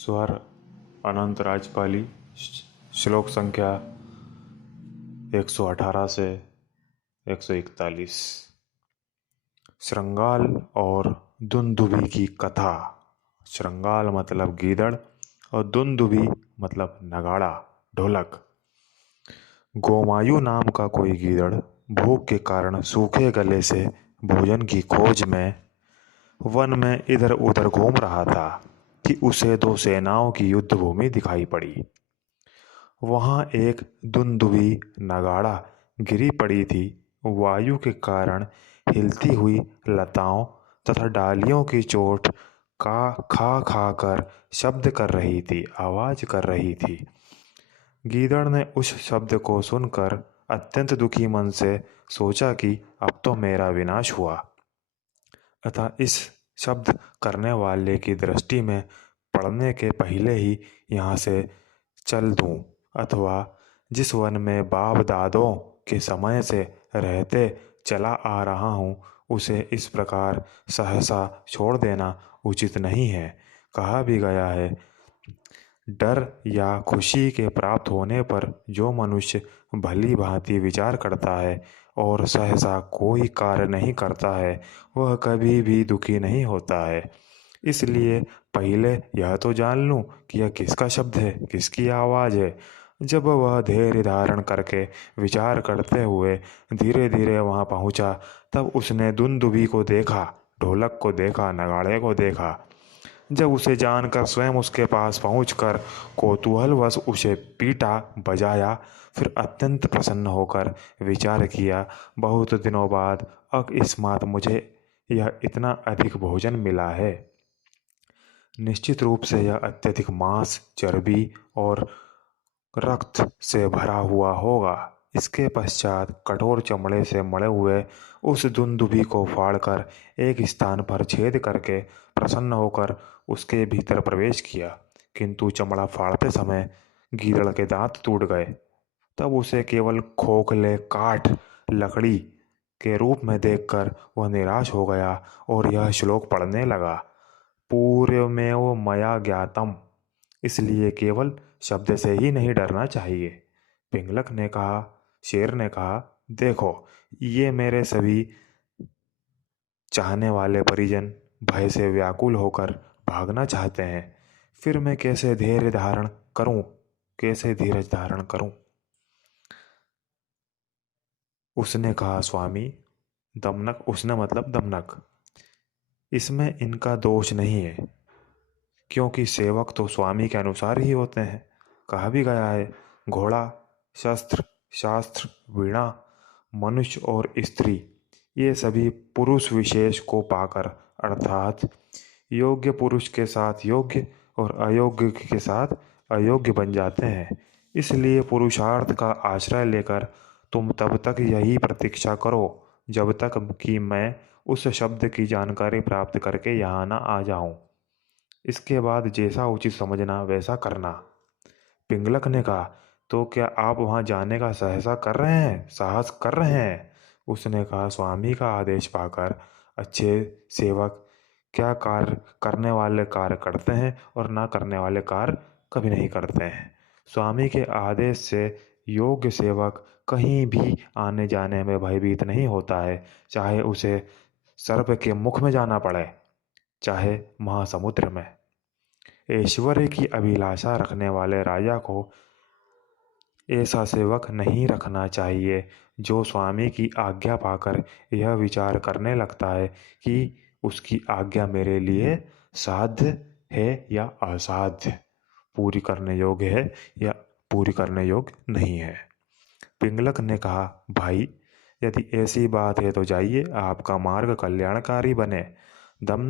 स्वर अनंत राजपाली। श्लोक संख्या 118 से 141। श्रृंगाल और दुंदुभी की कथा। श्रृंगाल मतलब गीदड़ और दुंदुभी मतलब नगाड़ा, ढोलक। गोमायु नाम का कोई गीदड़ भूख के कारण सूखे गले से भोजन की खोज में वन में इधर उधर घूम रहा था कि उसे दो सेनाओं की युद्ध भूमि दिखाई पड़ी। वहां एक दुंदुभी नगाड़ा गिरी पड़ी थी। वायु के कारण हिलती हुई लताओं तथा डालियों की चोट का खा खा कर शब्द कर रही थी, आवाज कर रही थी। गीदड़ ने उस शब्द को सुनकर अत्यंत दुखी मन से सोचा कि अब तो मेरा विनाश हुआ, अतः इस शब्द करने वाले की दृष्टि में पड़ने के पहले ही यहाँ से चल दूं, अथवा जिस वन में बाप दादों के समय से रहते चला आ रहा हूँ उसे इस प्रकार सहसा छोड़ देना उचित नहीं है। कहा भी गया है, डर या खुशी के प्राप्त होने पर जो मनुष्य भली भांति विचार करता है और सहसा कोई कार्य नहीं करता है वह कभी भी दुखी नहीं होता है। इसलिए पहले यह तो जान लूं कि यह किसका शब्द है, किसकी आवाज है। जब वह धैर्य धारण करके विचार करते हुए धीरे धीरे वहां पहुंचा तब उसने दुंदुभी को देखा, ढोलक को देखा, नगाड़े को देखा। जब उसे जानकर स्वयं उसके पास पहुंचकर कौतूहलवश उसे पीटा, बजाया, फिर अत्यंत प्रसन्न होकर विचार किया, बहुत दिनों बाद अकस्मात मुझे यह इतना अधिक भोजन मिला है। निश्चित रूप से यह अत्यधिक मांस, चर्बी और रक्त से भरा हुआ होगा। इसके पश्चात कठोर चमड़े से मढ़े हुए उस दुंदुभी को फाड़कर एक स्थान पर छेद करके प्रसन्न होकर उसके भीतर प्रवेश किया, किंतु चमड़ा फाड़ते समय गीदड़ के दांत टूट गए। तब उसे केवल खोखले काठ, लकड़ी के रूप में देखकर वह निराश हो गया और यह श्लोक पढ़ने लगा। पूर्वमेव मया ज्ञातम। इसलिए केवल शब्द से ही नहीं डरना चाहिए। पिंगलक ने कहा, शेर ने कहा, देखो ये मेरे सभी चाहने वाले परिजन भय से व्याकुल होकर भागना चाहते हैं, फिर मैं कैसे धैर्य धारण करूं, कैसे धीरज धारण करूं। उसने कहा, स्वामी दमनक, उसने मतलब दमनक, इसमें इनका दोष नहीं है, क्योंकि सेवक तो स्वामी के अनुसार ही होते हैं। कहा भी गया है, घोड़ा, शस्त्र, शास्त्र, वीणा, मनुष्य और स्त्री ये सभी पुरुष विशेष को पाकर अर्थात योग्य पुरुष के साथ योग्य और अयोग्य के साथ अयोग्य बन जाते हैं। इसलिए पुरुषार्थ का आश्रय लेकर तुम तब तक यही प्रतीक्षा करो जब तक कि मैं उस शब्द की जानकारी प्राप्त करके यहाँ न आ जाऊं। इसके बाद जैसा उचित समझना वैसा करना। पिंगलक ने कहा, तो क्या आप वहां जाने का सहसा कर रहे हैं, साहस कर रहे हैं? उसने कहा, स्वामी का आदेश पाकर अच्छे सेवक क्या कार्य करने वाले कार्य करते हैं और ना करने वाले कार्य कभी नहीं करते हैं। स्वामी के आदेश से योग्य सेवक कहीं भी आने जाने में भयभीत नहीं होता है, चाहे उसे सर्प के मुख में जाना पड़े, चाहे महासमुद्र में। ऐश्वर्य की अभिलाषा रखने वाले राजा को ऐसा सेवक नहीं रखना चाहिए जो स्वामी की आज्ञा पाकर यह विचार करने लगता है कि उसकी आज्ञा मेरे लिए साध्य है या असाध्य, पूरी करने योग्य है या पूरी करने योग्य नहीं है। पिंगलक ने कहा, भाई यदि ऐसी बात है तो जाइए, आपका मार्ग कल्याणकारी बने। दमन